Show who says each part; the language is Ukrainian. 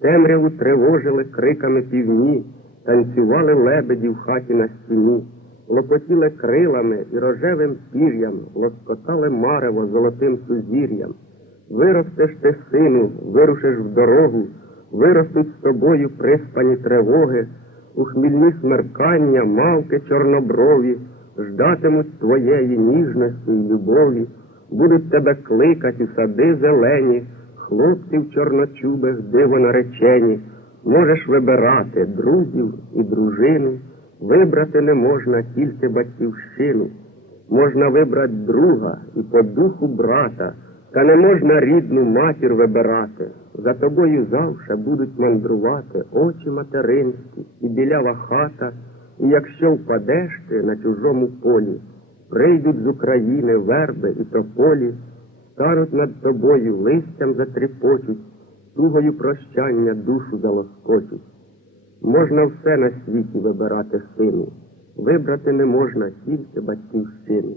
Speaker 1: темряву тривожили криками півні, танцювали лебеді в хаті на стіні, локотіли крилами і рожевим пір'ям, лоскотали марево золотим сузір'ям. Виростеш ти, сину, вирушиш в дорогу, виростуть з тобою приспані тривоги, у хмільні смеркання мавки чорноброві, ждатимуть твоєї ніжності й любові, будуть тебе кликати, сади зелені хлопців чорночубих, диво наречені, можеш вибирати друзів і дружину, вибрати не можна тільки батьківщину, можна вибрати друга і по духу брата, та не можна рідну матір вибирати. За тобою завше будуть мандрувати очі материнські і білява хата, і якщо впадеш ти на чужому полі, прийдуть з України верби і тополі. Розтаруть над тобою, листям затріпочуть, тугою прощання душу залоскочуть. Можна все на світі вибирати сину, вибрати не можна тільки батьківщину.